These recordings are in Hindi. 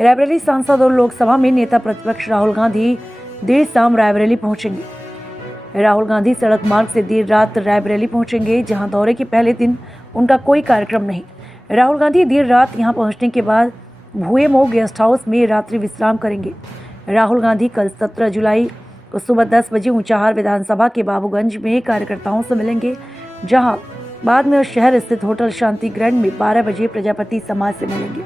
रायबरेली सांसद और लोकसभा में नेता प्रतिपक्ष राहुल गांधी देर शाम रायबरेली पहुंचेंगे। राहुल गांधी सड़क मार्ग से देर रात रायबरेली पहुंचेंगे, जहां दौरे के पहले दिन उनका कोई कार्यक्रम नहीं। राहुल गांधी देर रात यहां पहुंचने के बाद भुएमो गेस्ट हाउस में रात्रि विश्राम करेंगे। राहुल गांधी कल 17 जुलाई को सुबह 10 बजे ऊंचाहार विधानसभा के बाबूगंज में कार्यकर्ताओं से मिलेंगे, जहां बाद में उस शहर स्थित होटल शांति ग्रैंड में 12 बजे प्रजापति समाज से मिलेंगे।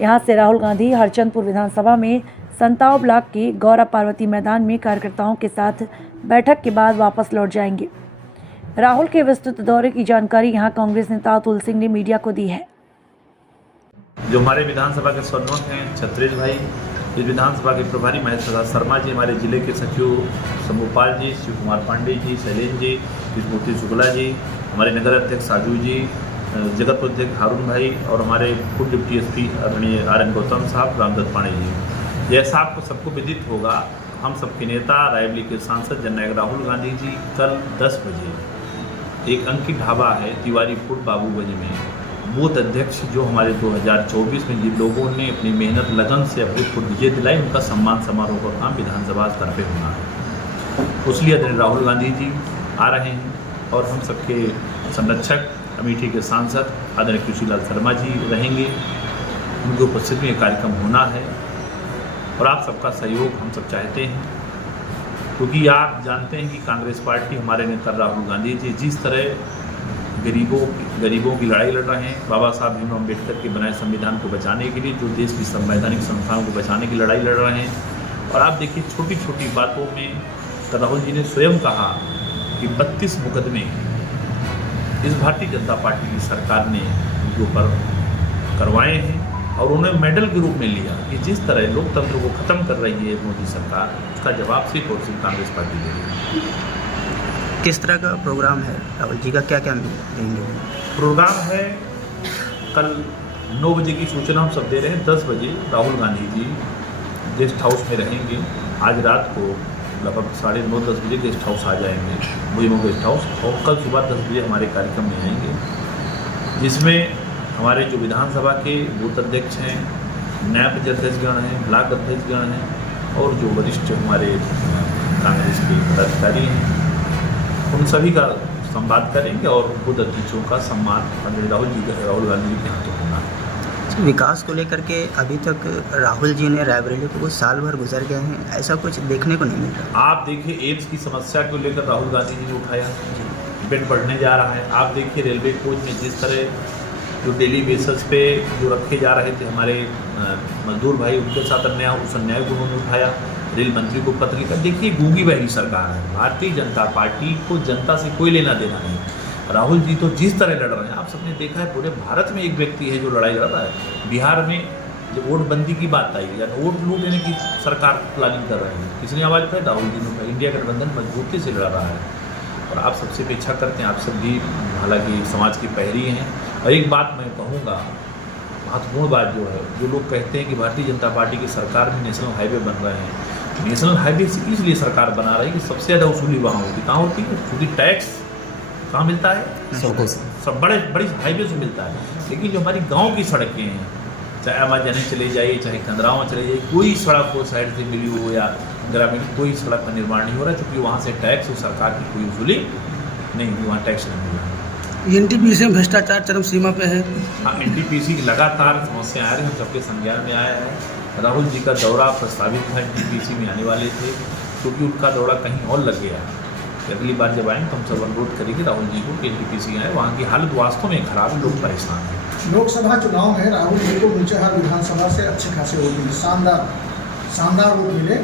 यहां से राहुल गांधी हरचंदपुर विधानसभा में संताव ब्लॉक के गौरा पार्वती मैदान में कार्यकर्ताओं के साथ बैठक के बाद वापस लौट जाएंगे। राहुल के विस्तृत दौरे की जानकारी यहां कांग्रेस नेता अतुल सिंह ने मीडिया को दी है। जो हमारे विधानसभा के सदस्य हैं छत्रेश भाई, इस विधानसभा के प्रभारी महेश प्रसाद शर्मा जी, हमारे जिले के सचिव समूपाल जी, शिव कुमार पांडे जी, शैलेंद्र जी, कृष्णमूर्ति शुक्ला जी, हमारे नगर अध्यक्ष साजू जी, जगत अध्यक्ष हारून भाई और हमारे खुद डिप्टी एसपी आदरणीय RN गौतम साहब, रामदत्त पांडे जी। जैसा आपको सबको विदित होगा, हम सबके नेता रायबरेली के सांसद जननायक राहुल गांधी जी कल 10 बजे एक अंकित ढाबा है तिवारी फूड बाबूगंज में, बूथ अध्यक्ष जो हमारे 2024 में जिन लोगों ने अपनी मेहनत लगन से अपनी खुद विजय दिलाई, उनका सम्मान समारोह का काम विधानसभा स्तर पर होना है। उसलिए आदरणीय राहुल गांधी जी आ रहे हैं और हम सबके संरक्षक अमेठी के सांसद आदरणीय कृषिलाल शर्मा जी रहेंगे। उनकी उपस्थिति में कार्यक्रम होना है और आप सबका सहयोग हम सब चाहते हैं, क्योंकि आप जानते हैं कि कांग्रेस पार्टी, हमारे नेता राहुल गांधी जी जिस तरह गरीबों की लड़ाई लड़ रहे हैं, बाबा साहब भीमराव अम्बेडकर के बनाए संविधान को बचाने के लिए, जो देश की संवैधानिक संस्थाओं को बचाने की लड़ाई लड़ रहे हैं। और आप देखिए छोटी छोटी बातों में राहुल जी ने स्वयं कहा कि 32 मुकदमे इस भारतीय जनता पार्टी की सरकार ने उनके ऊपर करवाए हैं और उन्हें मेडल के रूप में लिया कि जिस तरह लोकतंत्र को ख़त्म कर रही है मोदी सरकार, उसका जवाब सिर्फ और सिर्फ कांग्रेस पार्टी दे रही है। किस तरह का प्रोग्राम है राहुल जी का, क्या क्या देंगे? प्रोग्राम है कल 9 बजे की सूचना हम सब दे रहे हैं। 10 बजे राहुल गांधी जी गेस्ट हाउस में रहेंगे। आज रात को लगभग 9:30-10 बजे गेस्ट हाउस आ जाएंगे, भुएमो गेस्ट हाउस, और कल सुबह 10 बजे हमारे कार्यक्रम में आएंगे, जिसमें हमारे जो विधानसभा के बूथ अध्यक्ष हैं, नायब अध्यक्षगण हैं, ब्लॉक अध्यक्षगण हैं और जो वरिष्ठ हमारे कांग्रेस के पदाधिकारी हैं, उन सभी का संवाद करेंगे और बूथ अध्यक्षों का सम्मान राहुल गांधी जी के हाथों होना है। विकास को लेकर के अभी तक राहुल जी ने रायबरेली को कुछ साल भर गुजर गए हैं, ऐसा कुछ देखने को नहीं मिल रहा। आप देखिए एम्स की समस्या को लेकर राहुल गांधी जी ने उठाया, बेड बढ़ने जा रहा है। आप देखिए रेलवे कोच में जिस तरह जो डेली बेसिस पे जो रखे जा रहे थे हमारे मजदूर भाई, उनके साथ अन्याय, उस अन्याय को उन्होंने उठाया। रेल मंत्री को पत्र लिखा। देखिए गूंगी बहरी सरकार है, भारतीय जनता पार्टी को जनता से कोई लेना देना नहीं। राहुल जी तो जिस तरह लड़ रहे हैं, आप सबने देखा है, पूरे भारत में एक व्यक्ति है जो लड़ाई लड़ रहा है। बिहार में जब वोटबंदी की बात आई या वोट लूट लेने की सरकार प्लानिंग कर रहे हैं, किसने आवाज़ उठाई? राहुल जी ने। इंडिया गठबंधन मजबूती से लड़ रहा है और आप सबसे अपेक्षा करते हैं, आप सब भी हालांकि समाज के पहरी हैं। और एक बात मैं कहूँगा, महत्वपूर्ण बात जो है, जो लोग कहते हैं कि भारतीय जनता पार्टी की सरकार में नेशनल हाईवे बन रहे हैं, नेशनल हाईवे से इसलिए सरकार बना रही है कि सबसे ज़्यादा वसूली वहाँ होती, कहाँ होती है? क्योंकि टैक्स कहाँ मिलता है? सब बड़ी हाईवे से मिलता है। लेकिन जो हमारी गांव की सड़कें हैं, चाहे आवाजानी चले जाइए, चाहे कंदरावा चले जाइए, कोई सड़क को साइड से मिली हो या ग्रामीण, कोई सड़क का निर्माण नहीं हो रहा, क्योंकि वहाँ से टैक्स और सरकार की कोई वसूली नहीं हुई, वहाँ टैक्स नहीं मिला। NTPC में भ्रष्टाचार चरम सीमा पे है। हाँ, NTPC की लगातार समस्या आ रही है, सबके संज्ञान में आया है। राहुल जी का दौरा प्रस्तावित था, NTPC में आने वाले थे, क्योंकि उनका दौरा कहीं और लग गया। अगली बार जब आएंगे तो हम सब अनुरोध करेंगे राहुल जी को कि NTPC आए, वहाँ की हालत वास्तव में खराब है, लोग परेशान हैं। लोकसभा चुनाव में राहुल जी को ऊंचाहार विधानसभा से अच्छे खासे वोट मिले, शानदार वोट मिले,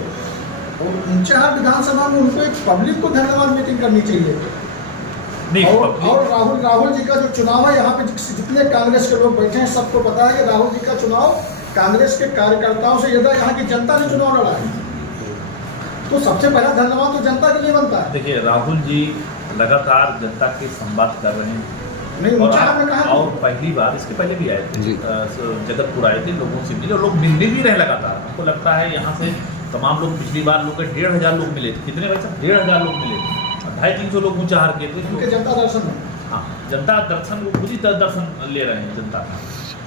और ऊंचाहार विधानसभा में उनको एक पब्लिक को धन्यवाद मीटिंग करनी चाहिए। और राहुल जी का जो चुनाव है, यहाँ पे जितने कांग्रेस के लोग बैठे हैं सबको पता है कि राहुल जी का चुनाव कांग्रेस के कार्यकर्ताओं से ज़्यादा यहाँ की जनता ने चुनाव लड़ा है, तो सबसे पहला धन्यवाद तो जनता के लिए बनता है। देखिए राहुल जी लगातार जनता के संवाद कर रहे हैं, नहीं और पहली बार, इसके पहले भी आए थे, जगतपुर आए थे, लोगों से मिले और लोग मिलने भी रहे लगातार। हमको लगता है यहाँ से तमाम लोग, पिछली बार लोग 1,500 लोग मिले थे। कितने बच्चे? 1,500 लोग मिले थे, 250-300 लोग ऊंचाहार के थे। जनता दर्शन में, हाँ, जनता दर्शन, वो खुद ही दर्शन ले रहे हैं जनता का।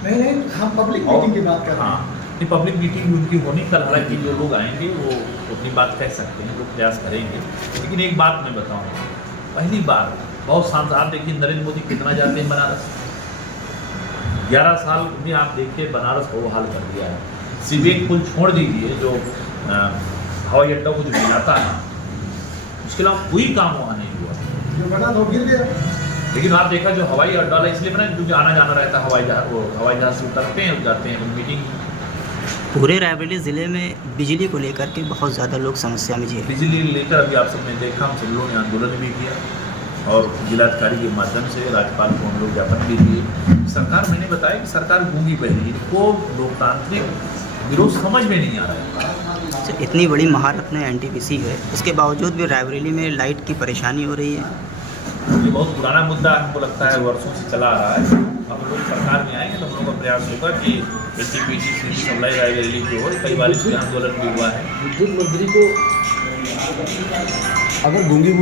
नहीं, हम पब्लिक मीटिंग की बात कर रहे हैं। हाँ, ये पब्लिक मीटिंग भी उनकी होनी कल, हालांकि जो लोग आएंगे वो अपनी बात कह सकते हैं, लोग प्रयास करेंगे। लेकिन एक बात मैं बताऊँ, पहली बार बहुत सांसद, देखिए नरेंद्र मोदी कितना जाते हैं बनारस, 11 साल में आप देखिए बनारस को हाल कर दिया है। सिर्फ पुल छोड़ दीजिए जो हवाई अड्डा को जो बनाता है, उसके अलावा कोई काम वहाँ नहीं हुआ, जो बना तो गिर गया। लेकिन आप देखा जो हवाई अड्डा इसलिए बना क्योंकि आना जाना रहता है हवाई जहाज, वो हवाई जहाज से उतरते हैं जाते हैं मीटिंग। पूरे रायबरेली ज़िले में बिजली को लेकर के बहुत ज़्यादा लोग समस्या में जी। बिजली लेकर अभी आप सबने देखा, हम सब लोगों ने आंदोलन भी किया और जिलाधिकारी के माध्यम से राज्यपाल को हम लोग ज्ञापन भी दिए। सरकार, मैंने बताया कि सरकार गूंगी बहरी, इनको लोकतांत्रिक विरोध समझ में नहीं आ रहा है। अच्छा, इतनी बड़ी महारत्न एनटीपीसी है, उसके बावजूद भी रायबरेली में लाइट की परेशानी हो रही है। ये बहुत पुराना मुद्दा हमको लगता है वर्षों से चला आ रहा है। हम लोग सरकार में आएंगे तो हम लोग का प्रयास होगा कि एनटीपीसी से सप्लाई रायबरेली की ओर, कई बार इसमें आंदोलन भी हुआ है। विद्युत मंत्री को अगर गूंगी